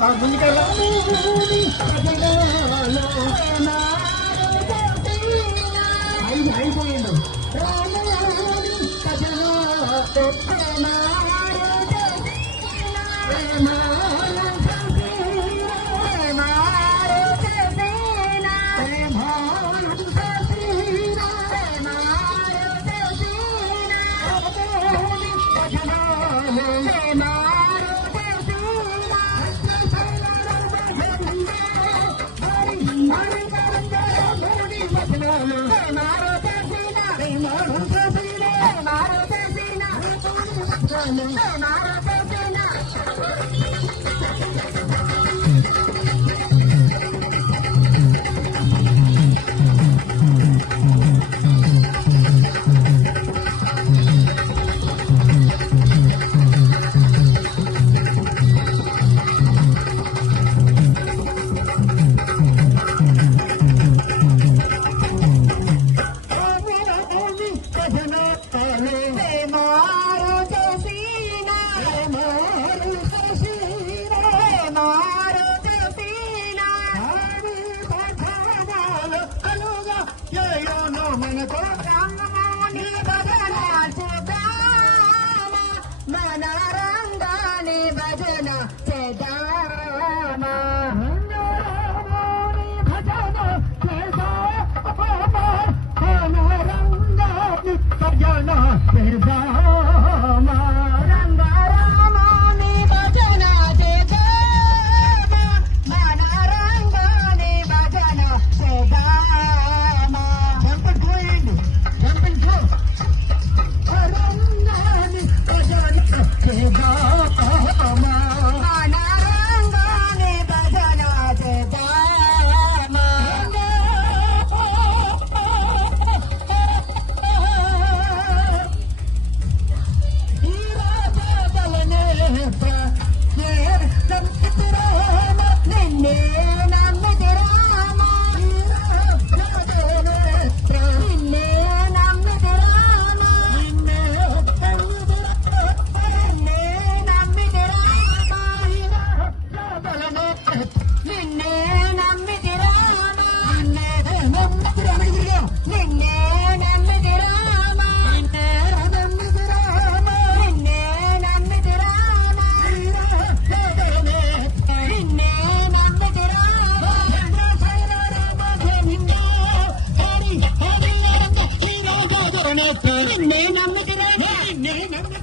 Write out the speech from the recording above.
啊，你干嘛 చేసిన చేసిన Pero ninguém, né?